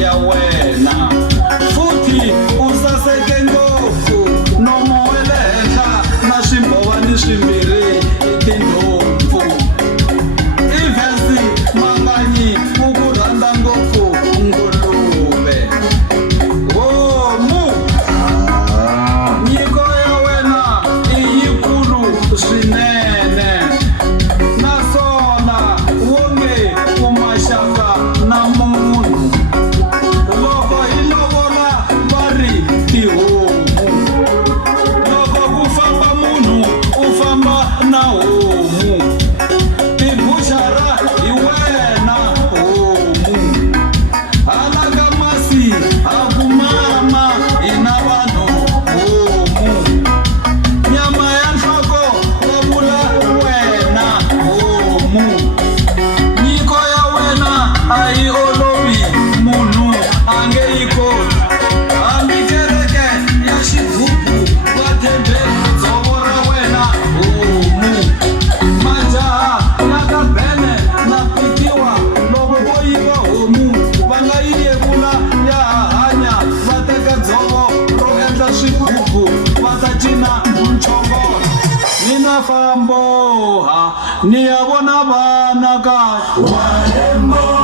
ya wena futhi usaseke ngopfu nomo wa le henhla na swimbhovani swimbirhi tinhompfu ivhesi manganyi u ku rhandza ngopfu nguluve homu nyiko ya wena i yikulu swinene naswona wonge u maxaka na munhu loko hi lovola va ri tihomu loko ku famba munhu u famba na homu tibushara hi wena homu hala ka masi ha ku mama hi na vanhu homu nyama ya nhloko va vula wena homu nyiko ya wena a yi olovi munhu a nge yi koti hambi kereke ya xigubu va thembe dzovo ra wena homu majaha ya ka bene na pikiwa loko vo yiva homu va nga yi yevula ya hanya va teka dzovo ro endla swigubu va ta cina mchongolo mina famboha ni ya vona vana ka walembo